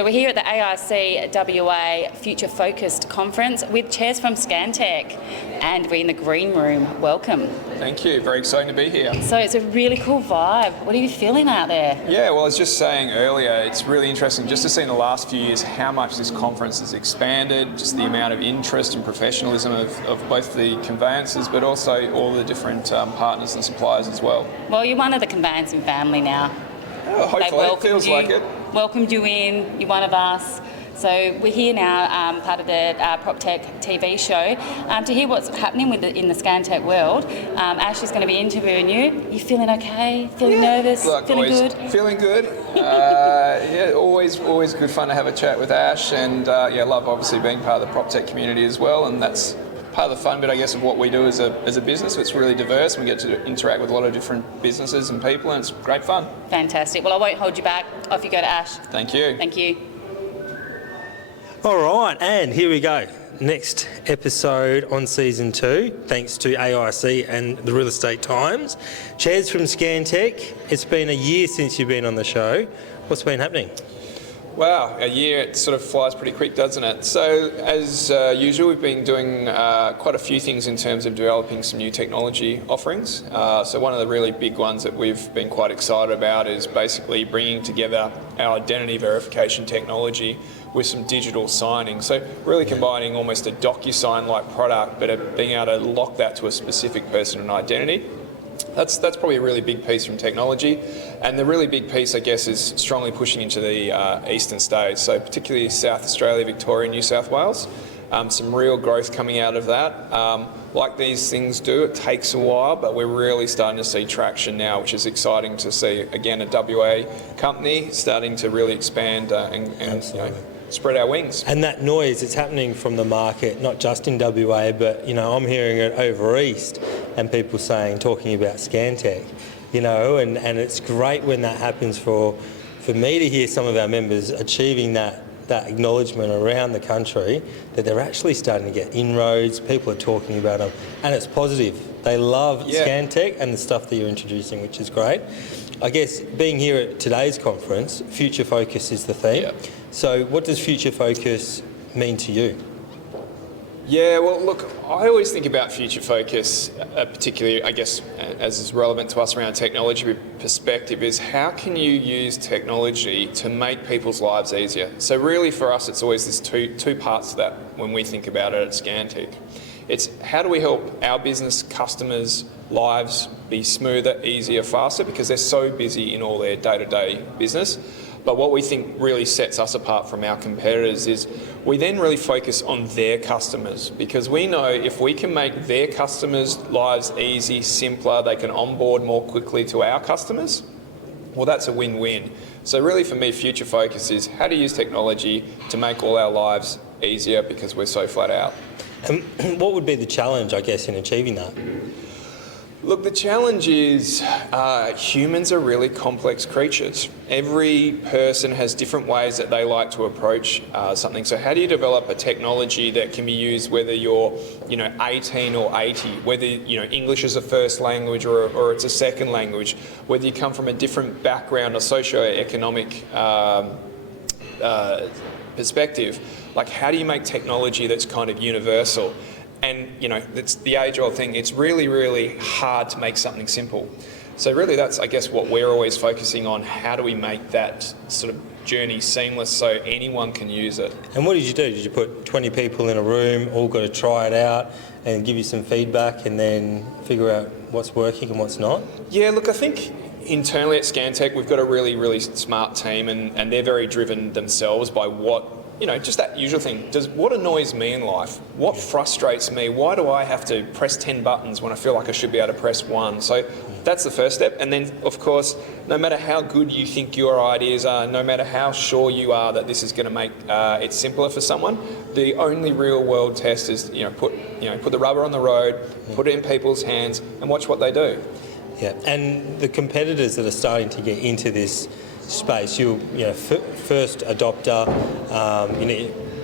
So we're here at the AICWA Future Focused Conference with Ches from Scantek, and we're in the green room. Welcome. Thank you, very exciting to be here. So it's a really cool vibe. What are you feeling out there? Yeah, well, I was just saying earlier, it's really interesting just to see in the last few years how much this conference has expanded, just the amount of interest and professionalism of both the conveyancers, but also all the different partners and suppliers as well. Well, you're one of the conveyancing family now. Hopefully, it feels like it. Welcomed you in, you're one of us. So we're here now, part of the PropTech TV show, to hear what's happening in the Scantek world. Ash is going to be interviewing you. You feeling okay? Feeling nervous? Look, feeling good? Feeling good. Yeah, always good fun to have a chat with Ash, and love obviously being part of the PropTech community as well, and that's part of the fun bit, I guess, of what we do as a business. It's really diverse. We get to interact with a lot of different businesses and people, and it's great fun. Fantastic. Well, I won't hold you back. Off you go to Ash. Thank you. Thank you. All right, and here we go. Next episode on season 2, thanks to AIC and the Real Estate Times. Ches from Scantek. It's been a year since you've been on the show. What's been happening? Wow, a year, it sort of flies pretty quick, doesn't it? So, as usual, we've been doing quite a few things in terms of developing some new technology offerings. So one of the really big ones that we've been quite excited about is basically bringing together our identity verification technology with some digital signing. So really combining almost a DocuSign-like product, but being able to lock that to a specific person and identity. That's probably a really big piece from technology. And the really big piece, I guess, is strongly pushing into the eastern states, so particularly South Australia, Victoria, New South Wales. Some real growth coming out of that. Like these things do, it takes a while, but we're really starting to see traction now, which is exciting to see, again, a WA company starting to really expand and spread our wings. And that noise, it's happening from the market, not just in WA, but I'm hearing it over east, and people talking about Scantek, and it's great when that happens for me to hear some of our members achieving that acknowledgement around the country, that they're actually starting to get inroads, people are talking about them, and it's positive. They love Scantek and the stuff that you're introducing, which is great. I guess being here at today's conference, Future Focus is the theme. Yeah. So what does Future Focus mean to you? Yeah, well, look, I always think about Future Focus, particularly, I guess, as is relevant to us around a technology perspective, is how can you use technology to make people's lives easier? So really for us, it's always this two parts to that when we think about it at Scantek. It's how do we help our business customers' lives be smoother, easier, faster, because they're so busy in all their day-to-day business. But what we think really sets us apart from our competitors is we then really focus on their customers, because we know if we can make their customers' lives easy, simpler, they can onboard more quickly to our customers, well, that's a win-win. So really for me, Future Focus is how to use technology to make all our lives easier because we're so flat out. And what would be the challenge, I guess, in achieving that? Look, the challenge is humans are really complex creatures. Every person has different ways that they like to approach something. So how do you develop a technology that can be used whether you're 18 or 80, whether English is a first language or it's a second language, whether you come from a different background or socio-economic perspective, like how do you make technology that's kind of universal? And it's the age-old thing, it's really, really hard to make something simple. So really that's, I guess, what we're always focusing on. How do we make that sort of journey seamless so anyone can use it? And what did you do? Did you put 20 people in a room, all got to try it out and give you some feedback and then figure out what's working and what's not? Yeah, look, I think internally at Scantek we've got a really, really smart team and they're very driven themselves by what, just that usual thing. What annoys me in life? What frustrates me? Why do I have to press 10 buttons when I feel like I should be able to press one? So that's the first step. And then, of course, no matter how good you think your ideas are, no matter how sure you are that this is going to make it simpler for someone, the only real world test is, put the rubber on the road, put it in people's hands and watch what they do. Yeah, and the competitors that are starting to get into this space, first adopter,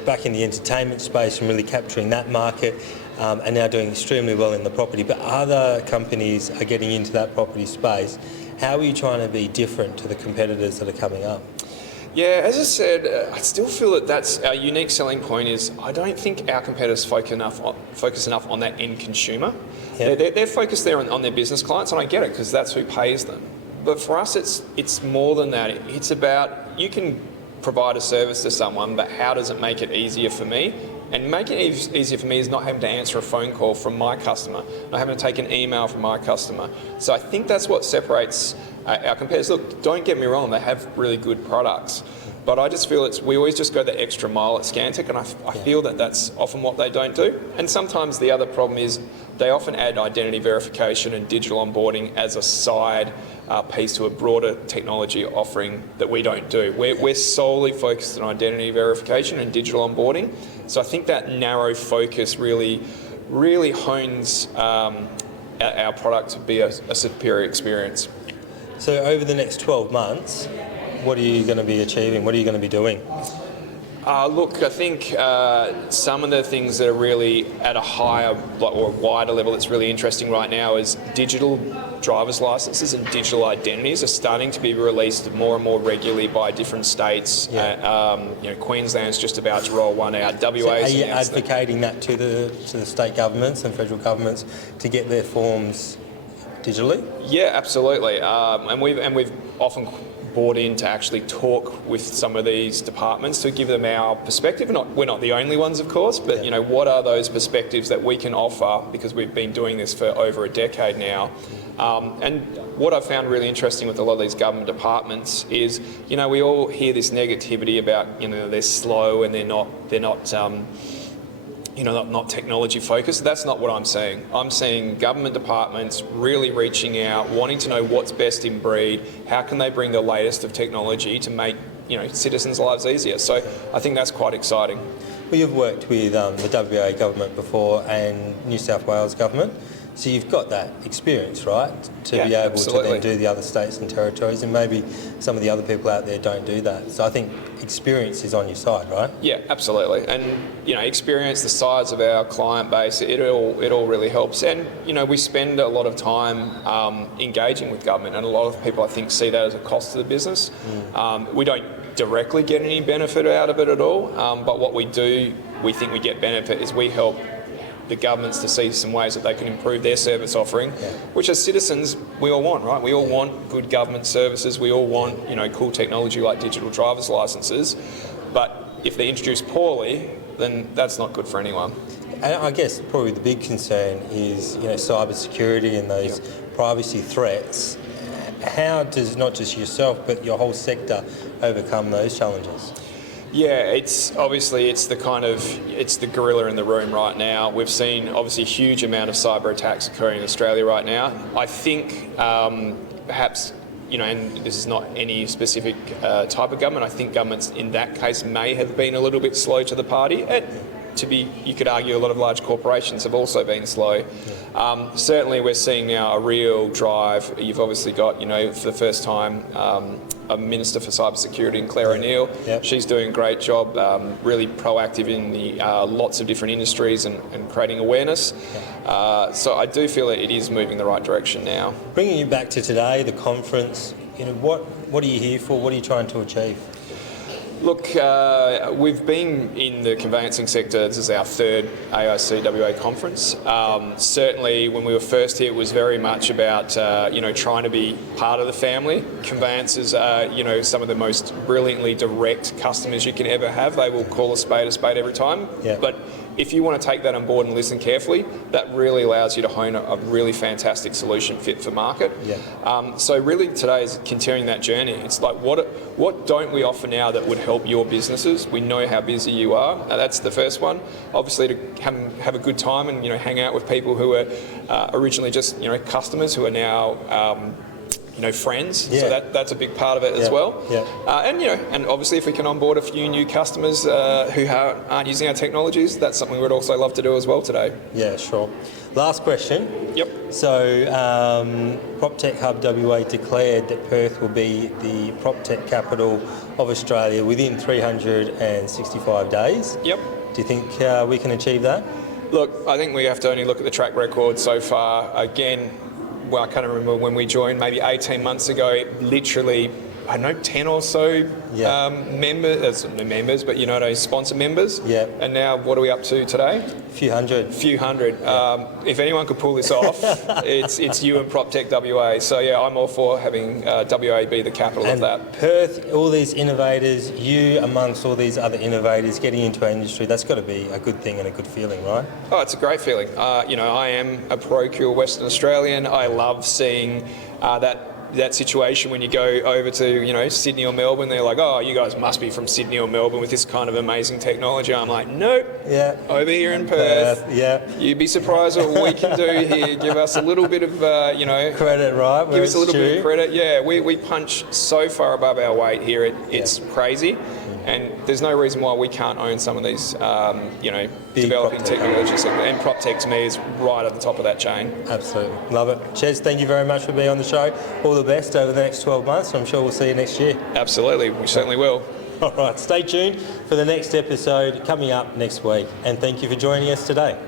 back in the entertainment space and really capturing that market, and now doing extremely well in the property. But other companies are getting into that property space. How are you trying to be different to the competitors that are coming up? Yeah, as I said, I still feel that that's our unique selling point. Is I don't think our competitors focus enough on that end consumer. Yep. They're focused there on their business clients, and I get it because that's who pays them. But for us, it's more than that. It's about, you can provide a service to someone, but how does it make it easier for me? And making it easier for me is not having to answer a phone call from my customer, not having to take an email from my customer. So I think that's what separates our competitors. Look, don't get me wrong, they have really good products, but I just feel we always just go the extra mile at Scantek, and I feel that that's often what they don't do. And sometimes the other problem is they often add identity verification and digital onboarding as a side piece to a broader technology offering that we don't do. We're solely focused on identity verification and digital onboarding. So I think that narrow focus really hones our product to be a superior experience. So over the next 12 months, what are you going to be achieving? What are you going to be doing? Look, I think some of the things that are really at a higher or wider level that's really interesting right now is digital driver's licenses and digital identities are starting to be released more and more regularly by different states. Yeah. Queensland's just about to roll one out. WA. So are you advocating that to the state governments and federal governments to get their forms digitally? Yeah, absolutely. And we've often brought in to actually talk with some of these departments to give them our perspective. We're not the only ones, of course, but what are those perspectives that we can offer, because we've been doing this for over a decade now. And what I've found really interesting with a lot of these government departments is, we all hear this negativity about, they're slow and they're not technology focused. That's not what I'm seeing. I'm seeing government departments really reaching out, wanting to know what's best in breed, how can they bring the latest of technology to make citizens' lives easier. So I think that's quite exciting. Well, you've worked with the WA government before and New South Wales government, so you've got that experience, right, to be able to then do the other states and territories, and maybe some of the other people out there don't do that. So I think experience is on your side, right? Yeah, absolutely. And experience, the size of our client base, it all really helps. And we spend a lot of time engaging with government, and a lot of people I think see that as a cost to the business. We don't directly get any benefit out of it at all, but what we think we get benefit is we help the governments to see some ways that they can improve their service offering, which as citizens we all want, right? We all want good government services. We all want cool technology like digital driver's licenses, but if they're introduced poorly, then that's not good for anyone. And I guess probably the big concern is cyber security and those privacy threats. How does not just yourself but your whole sector overcome those challenges? Yeah, it's the gorilla in the room right now. We've seen obviously a huge amount of cyber attacks occurring in Australia right now. I think perhaps, and this is not any specific type of government, I think governments in that case may have been a little bit slow to the party. You could argue a lot of large corporations have also been slow. Certainly we're seeing now a real drive. You've obviously got, for the first time, a Minister for Cybersecurity in Claire O'Neill. Yep. She's doing a great job, really proactive in the lots of different industries and creating awareness. So I do feel that it is moving the right direction now. Bringing you back to today, the conference, what are you here for? What are you trying to achieve? Look, we've been in the conveyancing sector. This is our third AICWA conference. Certainly when we were first here, it was very much about, trying to be part of the family. Conveyancers are, some of the most brilliantly direct customers you can ever have. They will call a spade every time. Yeah. But if you want to take that on board and listen carefully, that really allows you to hone a really fantastic solution fit for market. Yeah. So really today is continuing that journey. It's like, what don't we offer now that would help your businesses? We know how busy you are. That's the first one. Obviously to have a good time and hang out with people who are originally just customers who are now friends. Yeah. So that's a big part of it as well. Yeah. And obviously if we can onboard a few new customers who aren't using our technologies, that's something we'd also love to do as well today. Yeah, sure. Last question. Yep. So PropTech Hub WA declared that Perth will be the PropTech capital of Australia within 365 days. Yep. Do you think we can achieve that? Look, I think we have to only look at the track record so far. Again, I can't remember when we joined, maybe 18 months ago, literally I don't know, 10 or so Yeah. members, but you know, sponsor members. Yeah. And now what are we up to today? Few hundred. Few hundred. If anyone could pull this off, it's you and PropTech WA. So yeah, I'm all for having WA be the capital of that. Perth, all these innovators, you amongst all these other innovators getting into our industry, that's got to be a good thing and a good feeling, right? Oh, it's a great feeling. You know, I am a parochial Western Australian. I love seeing that situation when you go over to, you know, Sydney or Melbourne. They're like, oh, you guys must be from Sydney or Melbourne with this kind of amazing technology. I'm like, nope. Yeah. Over here in Perth. Yeah. You'd be surprised what we can do here. Give us a little bit of, you know, Credit, right? give us a little bit of credit. Yeah, we punch so far above our weight here. It's crazy. And there's no reason why we can't own some of these, you know, Big developing PropTech. technology segment. And PropTech to me is right at the top of that chain. Absolutely. Love it. Ches, thank you very much for being on the show. All the best over the next 12 months. I'm sure we'll see you next year. Absolutely, we certainly will. All right, stay tuned for the next episode coming up next week. And thank you for joining us today.